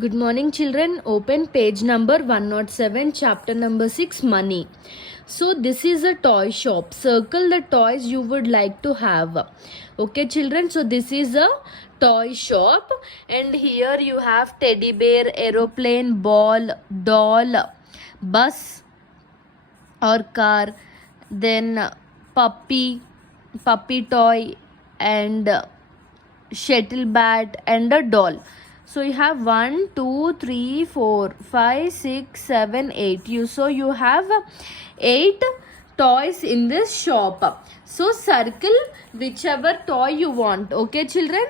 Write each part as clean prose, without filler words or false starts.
Good morning, children. Open page number 107, chapter number 6, money. So, this is a toy shop. Circle the toys you would like to have. Okay, children. So, this is a toy shop, and here you have teddy bear, aeroplane, ball, doll, bus or car, then puppy toy, and shuttle bat and a doll. So you have 1 2 3 4 5 6 7 8. You have 8 toys in this shop. So circle whichever toy you want. Okay, children.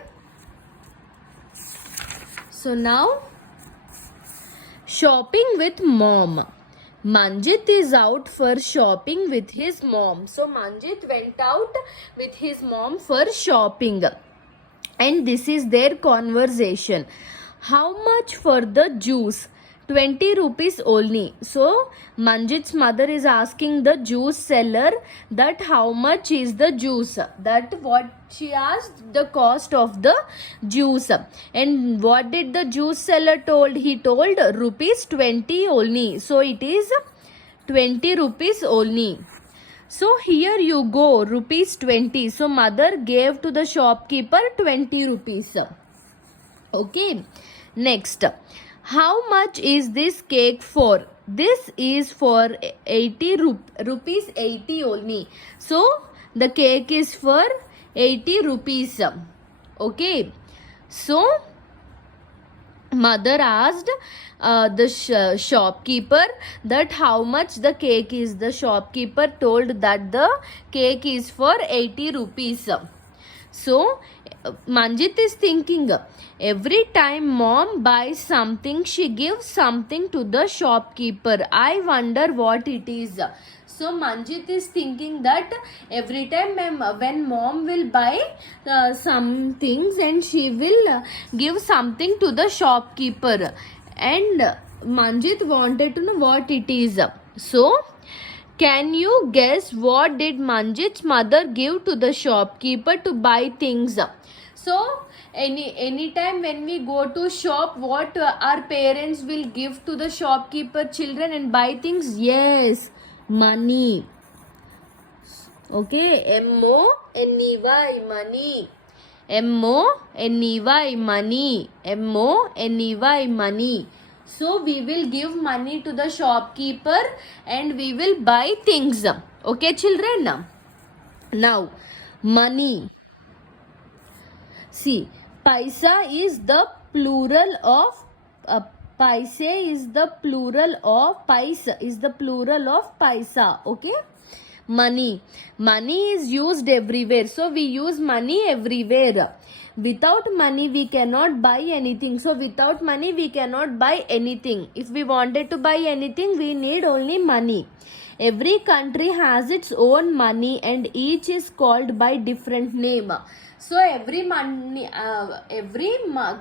So now, shopping with mom. Manjit is out for shopping with his mom. So Manjit went out with his mom for shopping. And this is their conversation. How much for the juice? 20 rupees only. So Manjit's mother is asking the juice seller that how much is the juice. That what she asked, the cost of the juice. And what did the juice seller told? He told rupees 20 only. So it is 20 rupees only. So here you go, rupees 20. So mother gave to the shopkeeper 20 rupees. Okay. Next, how much is this cake for? This is for 80 rupees 80 only. So the cake is for 80 rupees. Okay. So mother asked the shopkeeper that how much the cake is. The shopkeeper told that the cake is for 80 rupees. So Manjit is thinking, every time mom buys something, she gives something to the shopkeeper. I wonder what it is. So Manjit is thinking that every time when mom will buy some things, and she will give something to the shopkeeper. And Manjit wanted to know what it is. So, can you guess what did Manjit's mother give to the shopkeeper to buy things? So, anytime when we go to shop, what our parents will give to the shopkeeper, children, and buy things? Yes, money. Okay, M-O-N-E-Y, money. M-O-N-E-Y, money. M-O-N-E-Y, money. So we will give money to the shopkeeper and we will buy things. Okay, children? Now, money. See, paisa is the plural of paise is the plural of paisa. Okay? Money is used everywhere. So we use money everywhere. Without money we cannot buy anything. So without money we cannot buy anything. If we wanted to buy anything, we need only money. Every country has its own money and each is called by different name. So every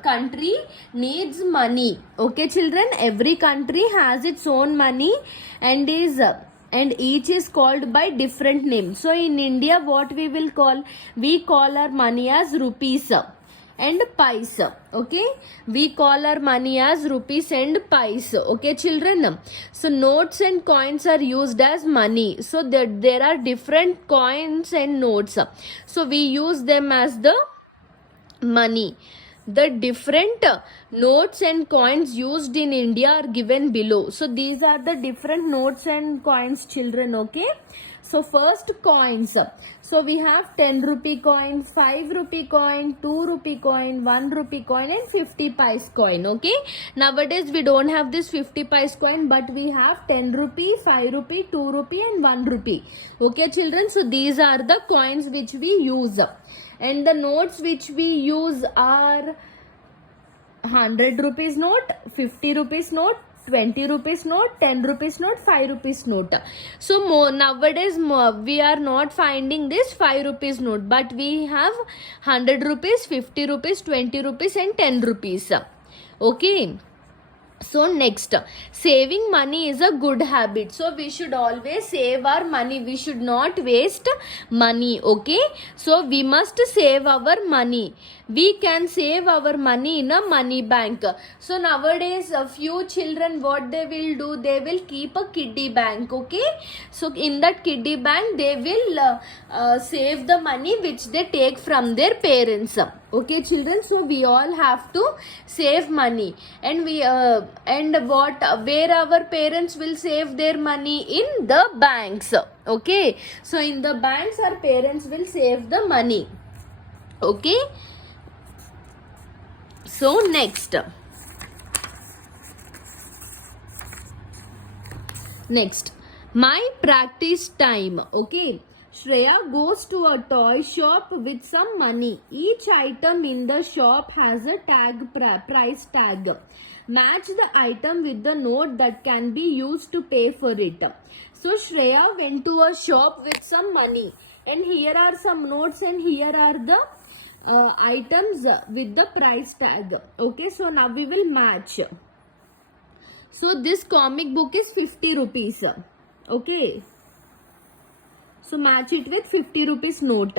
country needs money. Okay, children? Every country has its own money and each is called by different names. So in India, what we will call? We call our money as rupees and paisa. Okay, we call our money as rupees and paisa. Okay, children? So notes and coins are used as money. So there are different coins and notes. So we use them as the money. The different notes and coins used in India are given below. So these are the different notes and coins, children. Okay. So first, coins. So we have 10 rupee coin, 5 rupee coin, 2 rupee coin, 1 rupee coin and 50 paise coin. Okay. Nowadays we don't have this 50 paise coin, but we have 10 rupee, 5 rupee, 2 rupee and 1 rupee. Okay, children. So these are the coins which we use. And the notes which we use are 100 rupees note, 50 rupees note, 20 rupees note, 10 rupees note, 5 rupees note. So nowadays we are not finding this 5 rupees note, but we have 100 rupees, 50 rupees, 20 rupees and 10 rupees. Okay. So next, saving money is a good habit. So we should always save our money. We should not waste money. Okay. So we must save our money. we can save our money in a money bank. So nowadays a few children, what they will do, they will keep a kiddie bank. Okay, so in that kiddie bank they will save the money which they take from their parents. Okay children, so we all have to save money, and we and what where our parents will save their money? In the banks. Okay, so in the banks our parents will save the money. Okay, so next my practice time. Okay, Shreya goes to a toy shop with some money. Each item in the shop has a price tag. Match the item with the note that can be used to pay for it. So Shreya went to a shop with some money, and here are some notes, and here are the items with the price tag. Okay, so now we will match. So this comic book is 50 rupees. Okay, so match it with 50 rupees note.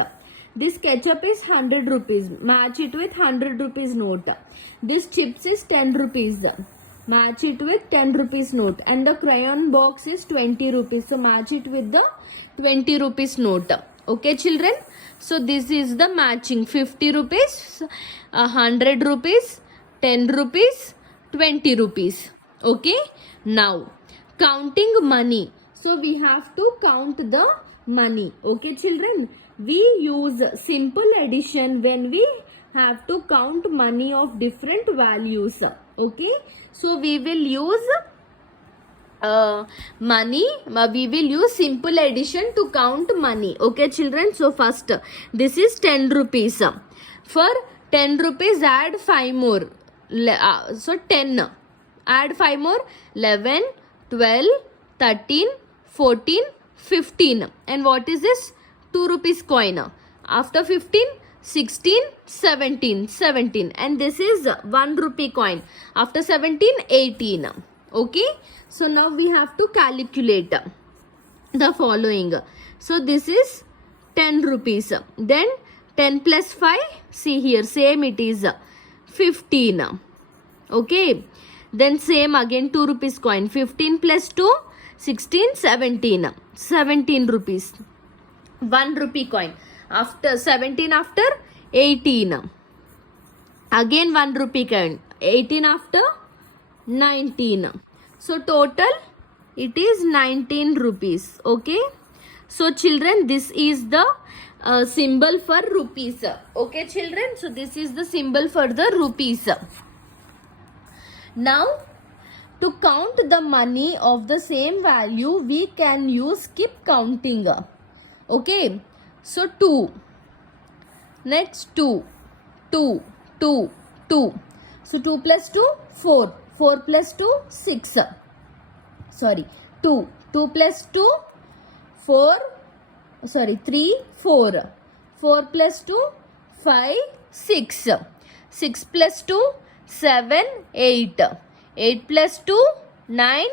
This ketchup is 100 rupees. Match it with 100 rupees note. This chips is 10 rupees. Match it with 10 rupees note. And the crayon box is 20 rupees. So match it with the 20 rupees note. Okay children. So this is the matching. 50 rupees, 100 rupees, 10 rupees, 20 rupees. Okay. Now counting money. So we have to count the money. Okay children, we use simple addition when we have to count money of different values. Okay, so we will use we will use simple addition to count money. Okay children, so first this is 10 rupees. For 10 rupees add 5 more. So 10, add 5 more, 11, 12, 13, 14, 15. And what is this? 2 rupees coin. After 15, 16, 17. And this is 1 rupee coin. After 17, 18. Okay. So now we have to calculate the following. So this is 10 rupees. Then 10 plus 5. See here, same it is 15. Okay. Then same again 2 rupees coin. 15 plus 2, 16, 17. 17 rupees. 1 rupee coin. After 17, after 18. Again 1 rupee coin. 18 after 19. So total it is 19 rupees. Okay. So children, this is the symbol for rupees. Okay children. So this is the symbol for the rupees. Now to count the money of the same value, we can use skip counting. Okay, so 2. Next 2. So 2 plus 2, 4. 4 plus 2, 6. Sorry, 2. 2 plus 2, 4. Sorry, 3, 4. 4 plus 2, 5, 6. 6 plus 2, 7, 8. 8 plus 2, 9,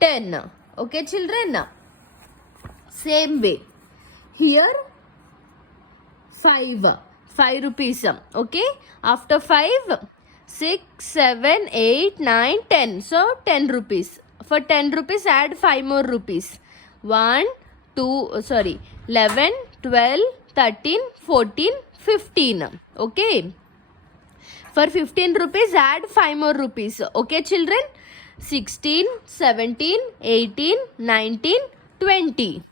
10. Okay children. Same way. Here 5 rupees. Okay. After 5, 6, 7, 8, 9, 10. So 10 rupees. For 10 rupees add 5 more rupees. 1, 2, 11, 12, 13, 14, 15. Okay. For 15 rupees add 5 more rupees. Okay children. 16, 17, 18, 19, 20.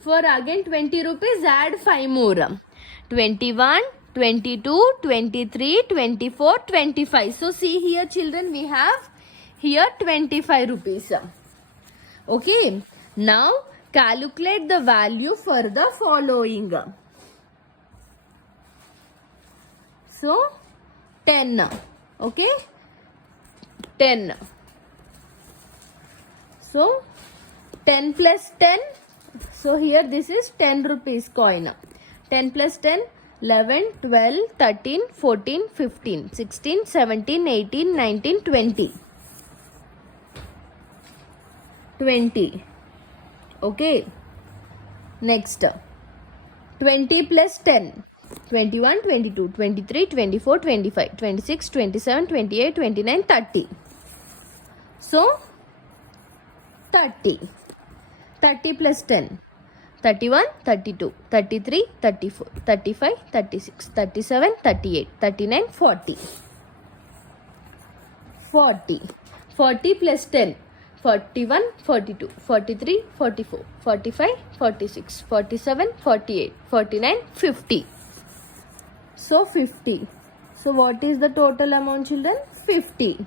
For again 20 rupees add 5 more. 21, 22, 23, 24, 25. So see here children, we have here 25 rupees. Okay. Now calculate the value for the following. So 10. Okay. 10. So 10 plus 10. So here this is 10 rupees coin. 10 plus 10, 11, 12, 13, 14, 15, 16, 17, 18, 19, 20. 20. Okay. Next. 20 plus 10. 21, 22, 23, 24, 25, 26, 27, 28, 29, 30. So 30. 30 plus 10. 31, 32, 33, 34, 35, 36, 37, 38, 39, 40. 40. 40 plus 10. 41, 42, 43, 44, 45, 46, 47, 48, 49, 50. So 50. So what is the total amount, children? 50.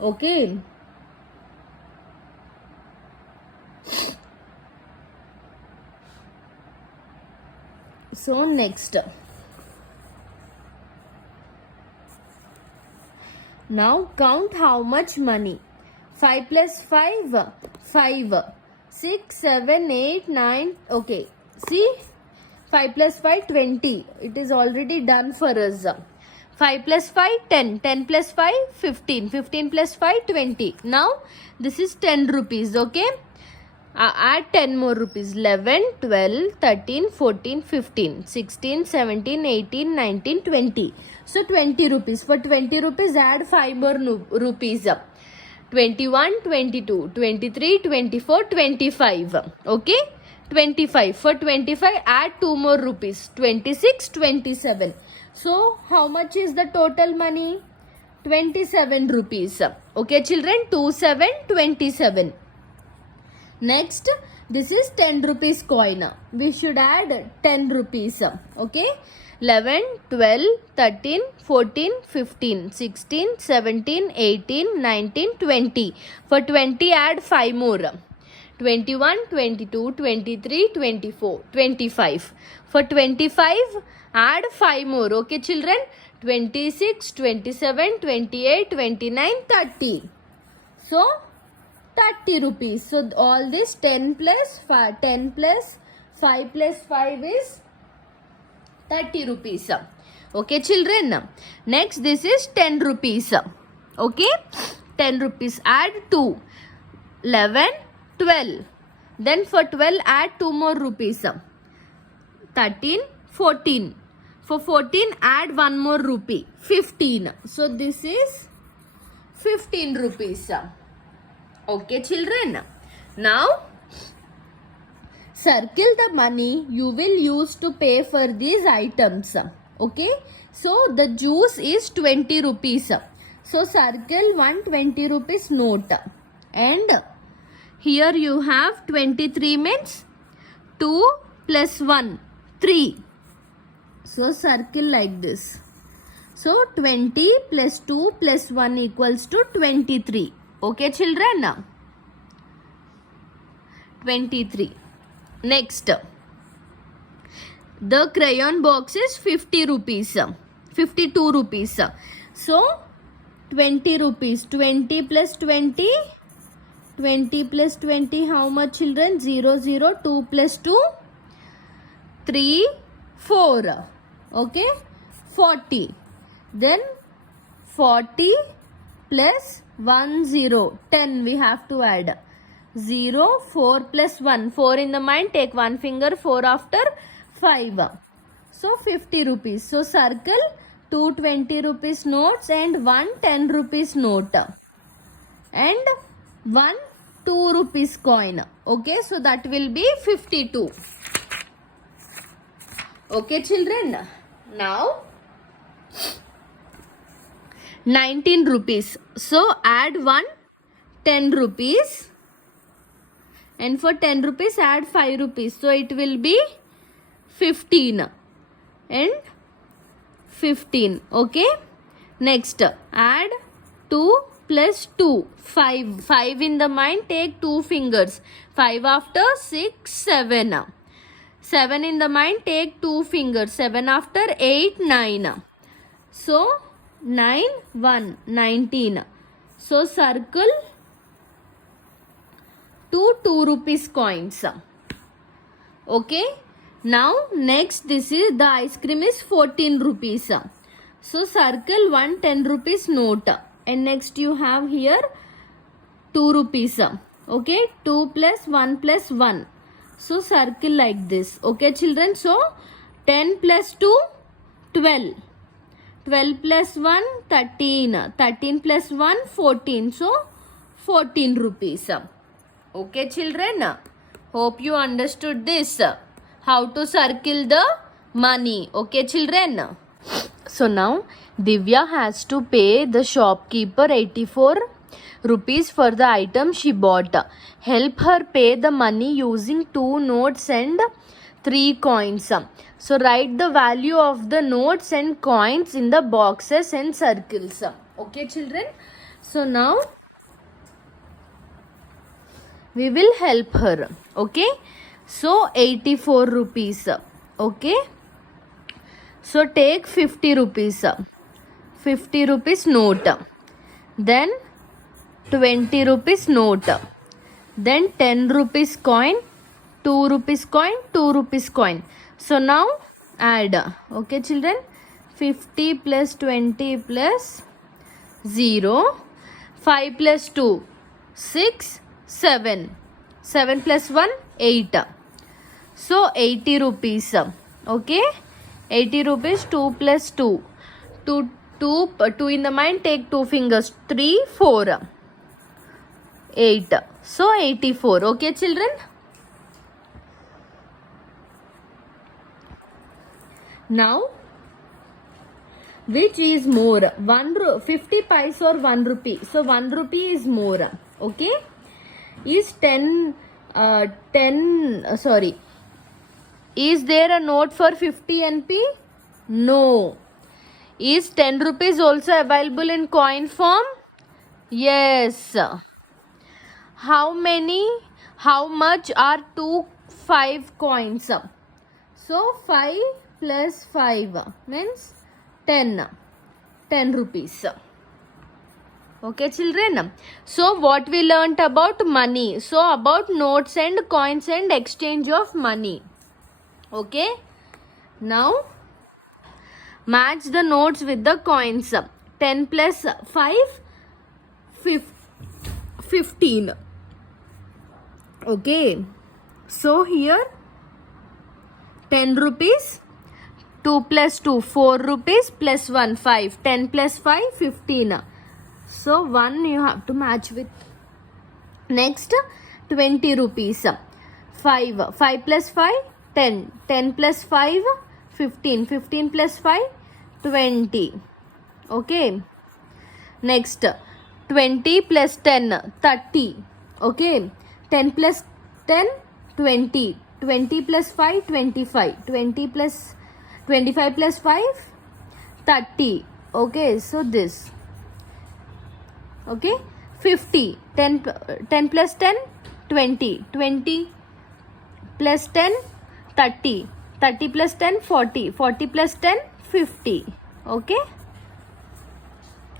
Okay. So next. Now count how much money. 5 plus 5, 5. 6, 7, 8, 9. Okay. See? 5 plus 5, 20. It is already done for us. 5 plus 5, 10. 10 plus 5, 15. 15 plus 5, 20. Now, this is 10 rupees. Okay? Add 10 more rupees. 11, 12, 13, 14, 15, 16, 17, 18, 19, 20. So 20 rupees. For 20 rupees, add 5 more rupees. 21, 22, 23, 24, 25. Okay? 25. For 25, add 2 more rupees. 26, 27. So, how much is the total money? 27 rupees. Okay, children? 27, 27. Next, this is 10 rupees coin. We should add 10 rupees. Okay? 11, 12, 13, 14, 15, 16, 17, 18, 19, 20. For 20, add 5 more. 21, 22, 23, 24, 25. For 25, add 5 more. Okay, children? 26, 27, 28, 29, 30. So, 30 rupees. So, all this 10 plus 5, 10 plus 5 plus 5 is 30 rupees. Okay, children? Next, this is 10 rupees. Okay? 10 rupees. Add 2. 11, 12. Then for 12, add 2 more rupees. 13, 14. For 14, add 1 more rupee. 15. So, this is 15 rupees. Okay, children. Now, circle the money you will use to pay for these items. Okay. So, the juice is 20 rupees. So, circle 120 rupees note. And here you have 23 means 2 plus 1, 3. So, circle like this. So, 20 plus 2 plus 1 equals to 23. Okay, children? 23. Next. The crayon box is 50 rupees. 52 rupees. So, 20 rupees. 20 plus 20. 20 plus 20. How much, children? 0, 0. 2 plus 2. 3, 4. Okay. 40. Then 40 plus 1, 0. 10 we have to add. 0, 4 plus 1. 4 in the mind. Take 1 finger. 4 after 5. So 50 rupees. So circle 2 20 rupees notes and 1 10 rupees note. And 1 2 rupees coin. Okay. So that will be 52. Okay, children. Now 19 rupees. So add 1 10 rupees. And for 10 rupees add 5 rupees. So it will be 15. And 15. Okay. Next add 2 plus 2. 5. 5 in the mind. Take 2 fingers. 5 after 6, 7. 7 in the mind. Take 2 fingers. 7 after 8, 9. So 9, 1, 19. So circle 2 rupees coins. Okay. Now next this is the ice cream is 14 rupees. So circle 1 10 rupees note. And next you have here 2 rupees. Okay. 2 plus 1 plus 1. So circle like this. Okay children, so 10 plus 2 12, 12 plus 1 13, 13 plus 1 14, so 14 rupees. Okay children, hope you understood this, how to circle the money. Okay children, so now Divya has to pay the shopkeeper 84 rupees for the item she bought. Help her pay the money using 2 notes and 3 coins. So write the value of the notes and coins in the boxes and circles. Okay children, so now we will help her. Okay, so 84 rupees. Okay, so take 50 rupees, 50 rupees note, then 20 rupees note, then 10 rupees coin, 2 rupees coin, 2 rupees coin. So now add. Okay children, 50 plus 20 plus 0, 5 plus 2 6, 7, 7 plus 1 8. So 80 rupees. Okay, 80 rupees. 2 plus 2, 2 in the mind, take 2 fingers, 3 4 8, so 84. Okay children, now which is more, 50 pice or 1 rupee? So 1 rupee is more. Okay, is 10 sorry, is there a note for 50 NP? No. Is 10 rupees also available in coin form? Yes. How much are 2 5 coins? So 5 plus 5 means 10 rupees. Okay children, so what we learnt about money? So about notes and coins and exchange of money. Okay, now match the notes with the coins. 10 plus 5 15. Okay, so here 10 rupees, 2 plus 2 4 rupees, plus 1 5, 10 plus 5 15. So 1 you have to match with. Next 20 rupees, 5 plus 5 10, 10 plus 5 15, 15 plus 5 20. Okay, next 20 plus 10 30. Okay, 10 plus 10 20, 20 plus 5 25, 20 plus 25 plus 5 30. Okay, so this. Okay, 50, 10 plus 10 20, 20 plus 10 30, 30 plus 10 40, 40 plus 10 50. Okay,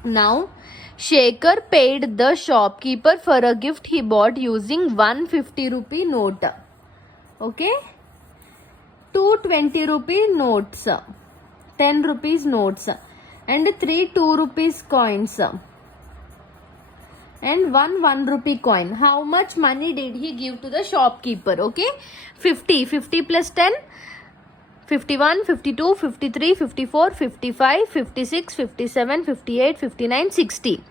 now Shekhar paid the shopkeeper for a gift he bought using 150 rupee note. Okay, 2 20 rupee notes, 10 rupees notes, and 3 2 rupees coins, and 1 rupee coin. How much money did he give to the shopkeeper? Okay, 50 plus 10 51, 52, 53, 54, 55, 56, 57, 58, 59, 60.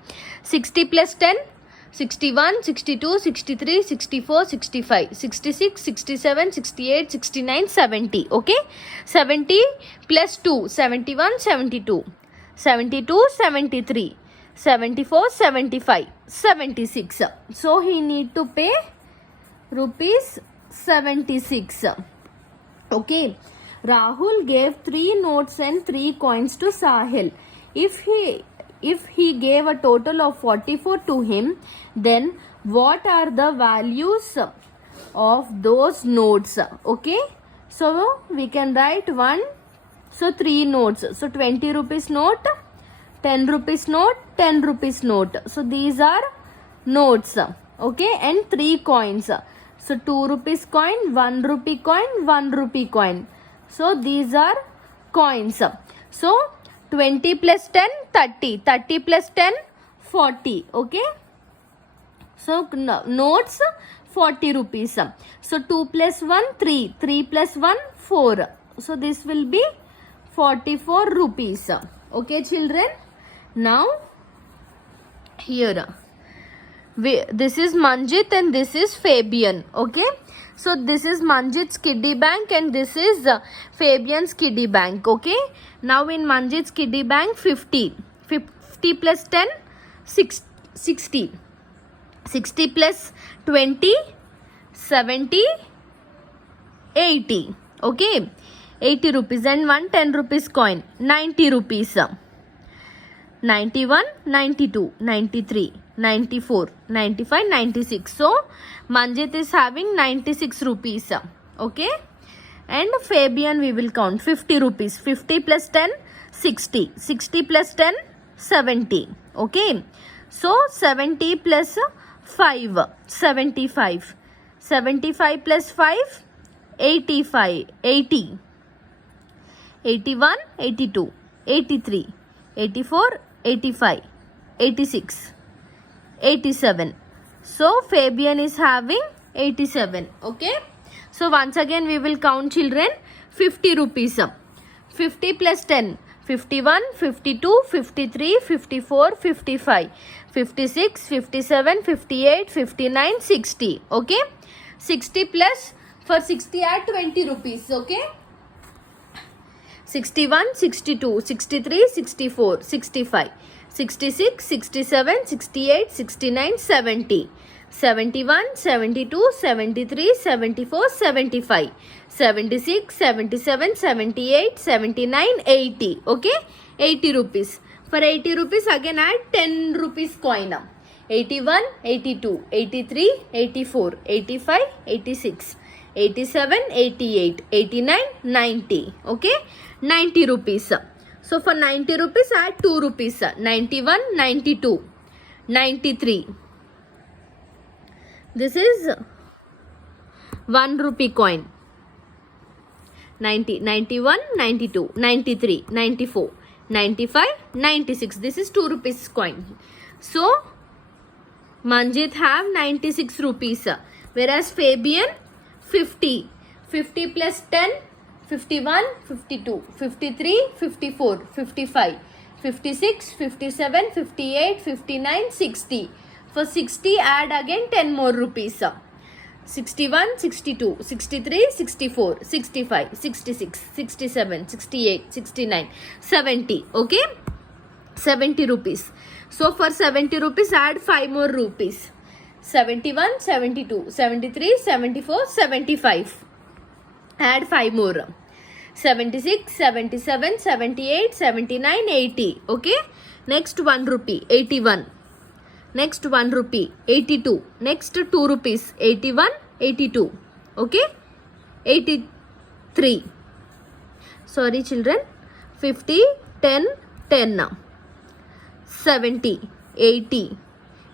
60 plus 10 61, 62, 63, 64, 65, 66, 67, 68, 69, 70. Okay, 70 plus 2 71, 72, 72, 73, 74, 75, 76. So he need to pay rupees 76. Okay, Rahul gave 3 notes and 3 coins to Sahil. If he gave a total of 44 to him, then what are the values of those notes? Okay, so we can write 1, so 3 notes. So 20 rupees note, 10 rupees note, 10 rupees note. So these are notes. Okay, and 3 coins. So 2 rupees coin, 1 rupee coin, 1 rupee coin. So these are coins. So 20 plus 10 30, 30 plus 10 40. Okay, so notes 40 rupees. So 2 plus 1, 3. 3 plus 1, 4. So this will be 44 rupees. Okay, children. Now, here. This is Manjit and this is Fabian. Okay. So this is Manjit's kiddie bank and this is Fabian's kiddie bank. Okay. Now in Manjit's kiddie bank, 50. 50 plus 10, 60. 60 plus 20, 70, 80. Okay. 80 rupees and 1 10 rupees coin. 90 rupees. 91, 92, 93, 94, 95, 96. So, Manjit is having 96 rupees. Okay. And Fabian we will count 50 rupees. 50 plus 10, 60. 60 plus 10, 70. Okay. So, 70 plus 5, 75. 75 plus 5, 85, 80. 81, 82, 83, 84, 85, 86, 87. So Fabian is having 87. Okay. So once again we will count, children. 50 rupees. 50 plus 10. 51, 52, 53, 54, 55, 56, 57, 58, 59, 60. Okay. 60 plus, for 60 add 20 rupees. Okay. 61, 62, 63, 64, 65, 66, 67, 68, 69, 70, 71, 72, 73, 74, 75, 76, 77, 78, 79, 80. Okay, 80 rupees. For 80 rupees again add 10 rupees coin. 81, 82, 83, 84, 85, 86, 87, 88, 89, 90. Okay, 90 rupees. So for 90 rupees add 2 rupees. 91, 92, 93. This is 1 rupee coin. 90, 91, 92, 93, 94, 95, 96. This is 2 rupees coin. So Manjit have 96 rupees. Whereas Fabian 50. 50 plus 10, 51, 52, 53, 54, 55, 56, 57, 58, 59, 60. For 60 add again 10 more rupees. 61, 62, 63, 64, 65, 66, 67, 68, 69, 70. Okay. 70 rupees. So for 70 rupees add 5 more rupees. 71, 72, 73, 74, 75. Add 5 more. 76, 77, 78, 79, 80. Okay. Next 1 rupee. 81. Next 1 rupee. 82. Next 2 rupees. 81, 82. Okay. 83. Sorry children. 50, 10, 10. 70, 80,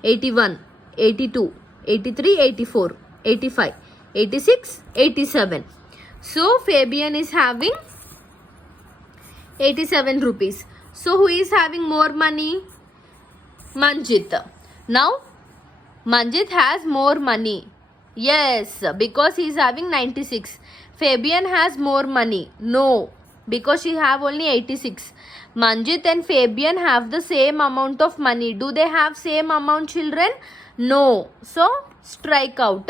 81, 82, 83, 84, 85, 86, 87. So Fabian is having 87 rupees. So who is having more money? Manjit. Now Manjit has more money. Yes, because he is having 96. Fabian has more money. No, because she have only 86. Manjit and Fabian have the same amount of money. Do they have same amount, children? No. So strike out.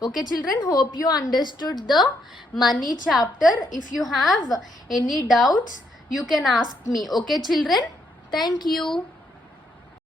Okay children, hope you understood the money chapter. If you have any doubts, you can ask me. Okay children, thank you.